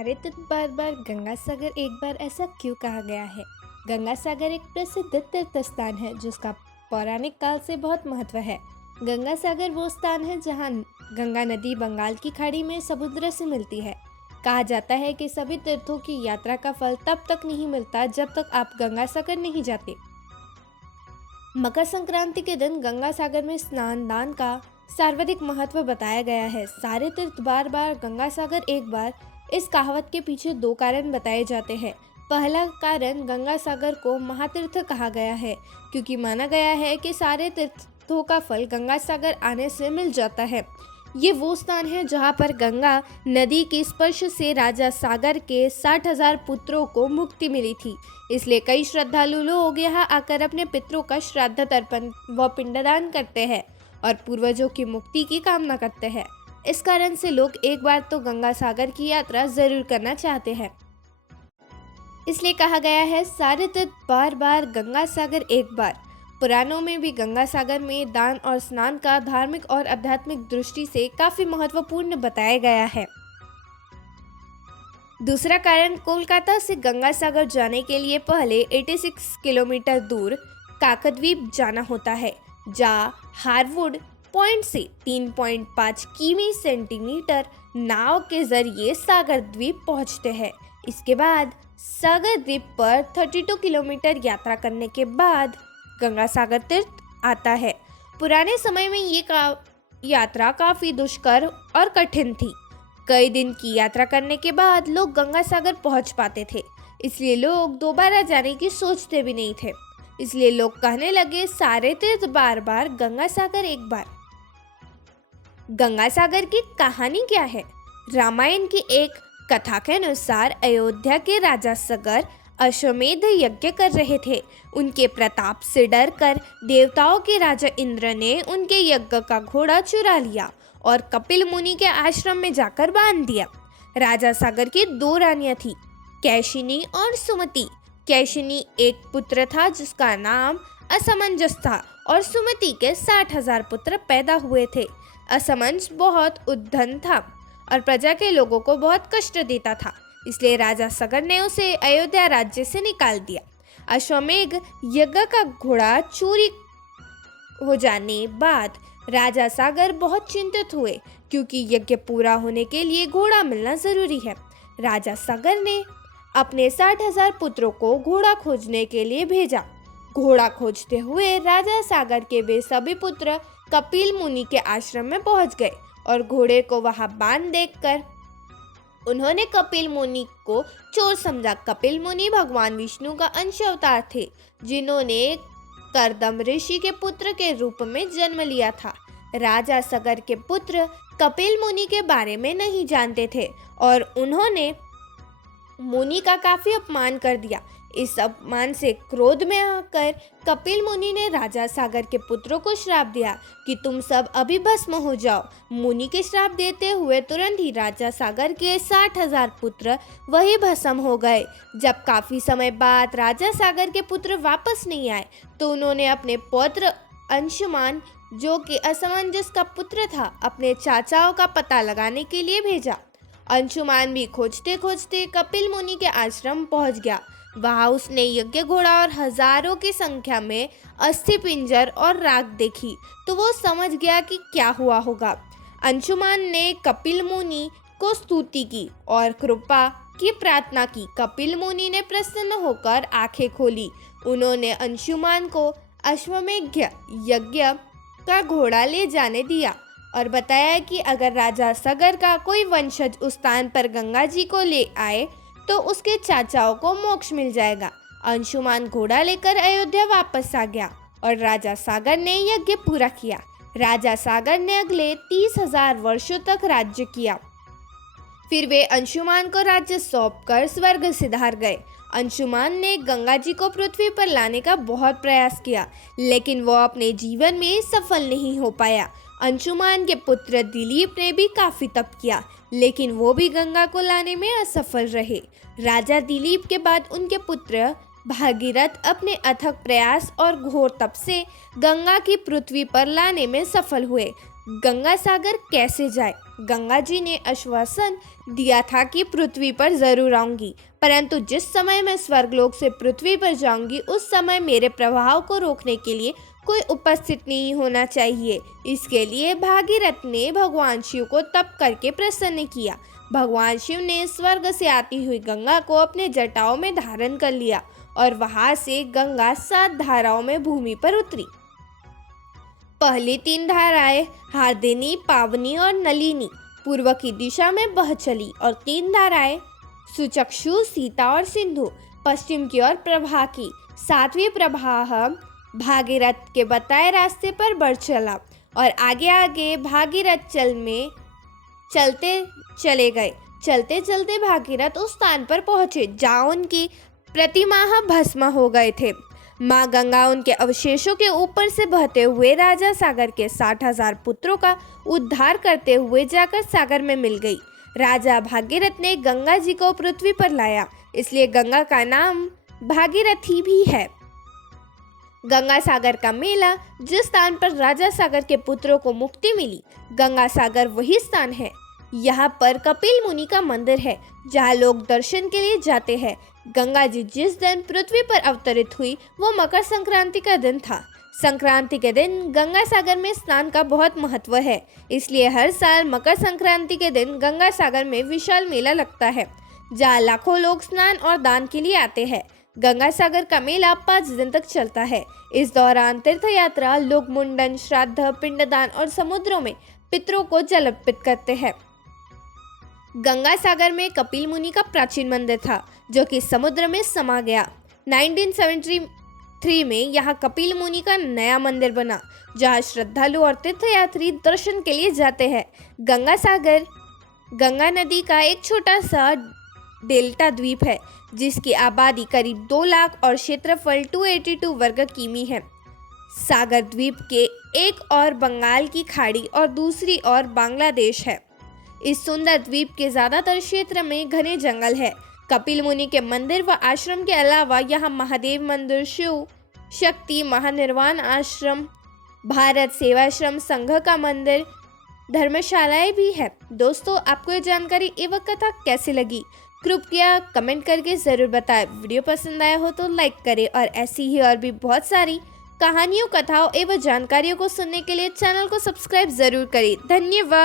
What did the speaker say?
सारे तीर्थ बार बार गंगा सागर एक बार ऐसा क्यों कहा गया है? गंगा सागर एक प्रसिद्ध तीर्थ स्थान है जिसका पौराणिक काल से बहुत महत्व है। गंगा सागर वो स्थान है जहाँ गंगा नदी बंगाल की खाड़ी में समुद्र से मिलती है। कहा जाता है कि सभी तीर्थों की यात्रा का फल तब तक नहीं मिलता जब तक आप गंगा सागर नहीं जाते। मकर संक्रांति के दिन गंगा सागर में स्नान दान का सर्वाधिक महत्व बताया गया है। सारे तीर्थ बार बार गंगा सागर एक बार, इस कहावत के पीछे दो कारण बताए जाते हैं। पहला कारण, गंगा सागर को महातीर्थ कहा गया है क्योंकि माना गया है कि सारे तीर्थों का फल गंगा सागर आने से मिल जाता है। ये वो स्थान है जहाँ पर गंगा नदी के स्पर्श से राजा सागर के 60,000 पुत्रों को मुक्ति मिली थी। इसलिए कई श्रद्धालु लोग यहाँ आकर अपने पितरों का श्राद्ध तर्पण व पिंडदान करते हैं और पूर्वजों की मुक्ति की कामना करते हैं। इस कारण से लोग एक बार तो गंगा सागर की यात्रा जरूर करना चाहते हैं। इसलिए कहा गया है सारे तीर्थ बार बार गंगा सागर एक बार। पुराणों में भी गंगा सागर में दान और स्नान का धार्मिक और आध्यात्मिक दृष्टि से काफी महत्वपूर्ण बताया गया है। दूसरा कारण, कोलकाता से गंगा सागर जाने के लिए पहले 86 किलोमीटर दूर काकद्वीप जाना होता है, जहाँ हार्वुड पॉइंट से 3.5 किमी सेंटीमीटर नाव के जरिए सागर द्वीप पहुंचते हैं। इसके बाद सागर द्वीप पर 32 किलोमीटर यात्रा करने के बाद गंगा सागर तीर्थ आता है। पुराने समय में ये यात्रा काफी दुष्कर और कठिन थी। कई दिन की यात्रा करने के बाद लोग गंगा सागर पहुंच पाते थे, इसलिए लोग दोबारा जाने की सोचते भी नहीं थे। इसलिए लोग कहने लगे सारे तीर्थ बार बार गंगा सागर एक बार। गंगा सागर की कहानी क्या है? रामायण की एक कथा के अनुसार अयोध्या के राजा सगर अश्वमेध यज्ञ कर रहे थे। उनके प्रताप से डरकर देवताओं के राजा इंद्र ने उनके यज्ञ का घोड़ा चुरा लिया और कपिल मुनि के आश्रम में जाकर बांध दिया। राजा सागर की दो रानियां थी, कैशिनी और सुमति। कैशिनी एक पुत्र था जिसका नाम असमंजस था और सुमति के 60,000 पुत्र पैदा हुए थे। असमंजस बहुत उद्दंड था और प्रजा के लोगों को बहुत कष्ट देता था, इसलिए राजा सगर ने उसे अयोध्या राज्य से निकाल दिया। अश्वमेध यज्ञ का घोड़ा चोरी हो जाने बाद राजा सागर बहुत चिंतित हुए क्योंकि यज्ञ पूरा होने के लिए घोड़ा मिलना जरूरी है। राजा सागर ने अपने 60,000 पुत्रों को घोड़ा खोजने के लिए भेजा। घोड़ा खोजते हुए राजा सागर के वे सभी पुत्र कपिल मुनि के आश्रम में पहुंच गए और घोड़े को वहां बांध देखकर उन्होंने कपिल मुनि को चोर समझा। कपिल मुनि भगवान विष्णु का अंश अवतार थे जिन्होंने कर्दम ऋषि के पुत्र के रूप में जन्म लिया था। राजा सगर के पुत्र कपिल मुनि के बारे में नहीं जानते थे और उन्होंने मुनि का काफी अपमान कर दिया। इस अपमान से क्रोध में आकर कपिल मुनि ने राजा सागर के पुत्रों को श्राप दिया कि तुम सब अभी भस्म हो जाओ। मुनि के श्राप देते हुए तुरंत ही राजा सागर के 60,000 पुत्र वही भस्म हो गए। जब काफी समय बाद राजा सागर के पुत्र वापस नहीं आए तो उन्होंने अपने पौत्र अंशुमान, जो कि असमंजस का पुत्र था, अपने चाचाओं का पता लगाने के लिए भेजा। अंशुमान भी खोजते खोजते कपिल मुनि के आश्रम पहुंच गया। वहां उसने यज्ञ घोड़ा और हजारों की संख्या में अस्थि पिंजर और राख देखी तो वो समझ गया कि क्या हुआ होगा। अंशुमान ने कपिल मुनि को स्तुति की और कृपा की प्रार्थना की। कपिल मुनि ने प्रसन्न होकर आंखें खोली। उन्होंने अंशुमान को अश्वमेध यज्ञ का घोड़ा ले जाने दिया और बताया कि अगर राजा सगर का कोई वंशज उस स्थान पर गंगा जी को ले आए तो उसके चाचाओं को मोक्ष मिल जाएगा। अंशुमान घोड़ा लेकर अयोध्या वापस आ गया और राजा सागर ने यज्ञ पूरा किया। राजा सागर ने अगले 30,000 वर्षों तक राज्य किया। फिर वे अंशुमान को राज्य सौंपकर स्वर्ग सिधार गए। अंशुमान ने गंगा जी को पृथ्वी पर लाने का बहुत प्रयास किया, लेकिन वो अपने जीवन में सफल नहीं हो पाया। अंशुमान के पुत्र दिलीप ने भी काफी तप किया, लेकिन वो भी गंगा को लाने में असफल रहे। राजा दिलीप के बाद उनके पुत्र भागीरथ अपने अथक प्रयास और घोर तप से गंगा की पृथ्वी पर लाने में सफल हुए। गंगा सागर कैसे जाए? गंगा जी ने आश्वासन दिया था कि पृथ्वी पर जरूर आऊंगी, परंतु जिस समय मैं स्वर्गलोक से पृथ्वी पर जाऊंगी उस समय मेरे प्रभाव को रोकने के लिए कोई उपस्थित नहीं होना चाहिए। इसके लिए भागीरथ ने भगवान शिव को तप करके प्रसन्न किया। भगवान शिव ने स्वर्ग से आती हुई गंगा को अपने जटाओं में धारण कर लिया और वहां से गंगा 7 धाराओं में भूमि पर उतरी। पहली 3 धाराएं हार्दिनी, पावनी और नलिनी पूर्व की दिशा में बह चली और 3 धाराएं सुचक्षु, सीता और सिंधु पश्चिम की ओर प्रवाह की। 7वीं प्रवाह भागीरथ के बताए रास्ते पर बढ़ चला और आगे आगे भागीरथ चलते चले गए। चलते चलते भागीरथ उस स्थान पर पहुंचे जहाँ उनकी प्रतिमा भस्म हो गए थे। माँ गंगा उनके अवशेषों के ऊपर से बहते हुए राजा सागर के 60,000 पुत्रों का उद्धार करते हुए जाकर सागर में मिल गई। राजा भागीरथ ने गंगा जी को पृथ्वी पर लाया, इसलिए गंगा का नाम भागीरथी भी है। गंगा सागर का मेला, जिस स्थान पर राजा सागर के पुत्रों को मुक्ति मिली, गंगा सागर वही स्थान है। यहाँ पर कपिल मुनि का मंदिर है जहाँ लोग दर्शन के लिए जाते हैं। गंगा जी जिस दिन पृथ्वी पर अवतरित हुई वो मकर संक्रांति का दिन था। संक्रांति के दिन गंगा सागर में स्नान का बहुत महत्व है, इसलिए हर साल मकर संक्रांति के दिन गंगा सागर में विशाल मेला लगता है जहाँ लाखों लोग स्नान और दान के लिए आते हैं। गंगा सागर का मेला 5 दिन तक चलता है। इस दौरान तीर्थ यात्रा लोग मुंडन, श्राद्ध, पिंडदान और समुद्रों में पितरों को जल अर्पित करते हैं। गंगा सागर में कपिल मुनि का प्राचीन मंदिर था जो कि समुद्र में समा गया। 1973 में यहाँ कपिल मुनि का नया मंदिर बना जहाँ श्रद्धालु और तीर्थयात्री दर्शन के लिए जाते हैं। गंगा सागर गंगा नदी का एक छोटा सा डेल्टा द्वीप है जिसकी आबादी करीब 2 लाख और क्षेत्रफल 282 वर्ग किमी है। सागर द्वीप के एक और बंगाल की खाड़ी और दूसरी ओर बांग्लादेश है। इस सुंदर द्वीप के ज्यादातर क्षेत्र में घने जंगल है। कपिल मुनि के मंदिर व आश्रम के अलावा यहाँ महादेव मंदिर, शिव शक्ति महानिर्वाण आश्रम, भारत सेवाश्रम संघ का मंदिर, धर्मशालाएं भी है। दोस्तों, आपको ये जानकारी एवं कथा कैसी लगी कृपया कमेंट करके ज़रूर बताएं। वीडियो पसंद आया हो तो लाइक करें और ऐसी ही और भी बहुत सारी कहानियों, कथाओं एवं जानकारियों को सुनने के लिए चैनल को सब्सक्राइब ज़रूर करें। धन्यवाद।